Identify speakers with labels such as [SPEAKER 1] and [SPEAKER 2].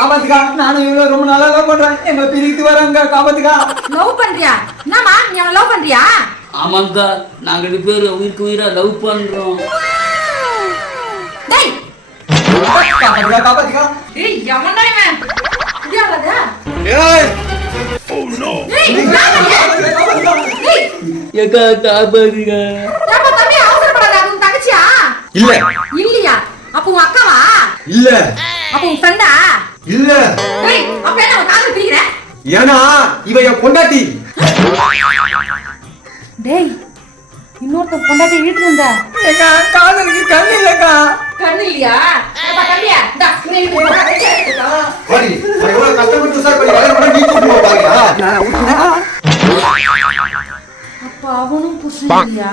[SPEAKER 1] காப்பாத்துக்கா. நானும் இவ்வளவு ரொம்ப நாளா லவ் பண்றேன். எங்களை பிரித்து வராங்க. காப்பாத்துக்கா.
[SPEAKER 2] லவ் பண்றியா? என்னமா நீ அவனை லவ் பண்றியா?
[SPEAKER 3] ஆமாக்கா, நாங்க 2 பேரும் உயிருக்கு உயிரா லவ் பண்றோம்.
[SPEAKER 2] டேய்
[SPEAKER 1] காப்பாத்துக்கா, காப்பாத்துக்கா.
[SPEAKER 2] ஏய் எவன்டா இவன்? இடியாடா.
[SPEAKER 1] ஏய்
[SPEAKER 2] ஓ நோ. ஏய் காப்பாத்துக்கா. ஏய்
[SPEAKER 3] ஏக்கா காப்பாத்துக்கா.
[SPEAKER 2] ஏப்பா தம்பி அவசரப்படாத. அது உன் தங்கச்சியா?
[SPEAKER 1] இல்ல
[SPEAKER 2] இல்லையா? அப்ப உன் அக்காவா?
[SPEAKER 1] இல்ல
[SPEAKER 2] அப்ப உன் ஃப்ரெண்டா?
[SPEAKER 1] இல்ல.
[SPEAKER 2] ஏய் அப்ப என்ன உன் காதல் பிரிக்கிற?
[SPEAKER 1] ஏன்னா இவ என் பொண்டாட்டி.
[SPEAKER 2] டேய் இன்னொருத்த பொண்டாட்டி வீட்டுல இருந்தா
[SPEAKER 1] ஏக்கா காதலுக்கு கண் இல்லக்கா.
[SPEAKER 2] கண்ணு இல்லையா? ஏப்பா தம்பியா இந்தா நீ
[SPEAKER 1] பாடி எவ்வளவு கஷ்டப்பட்டு சார் பண்ணி வேலை பண்ண நீ கூட்டு போவாங்க.
[SPEAKER 2] அப்ப அவனும் புருஷன் இல்லையா?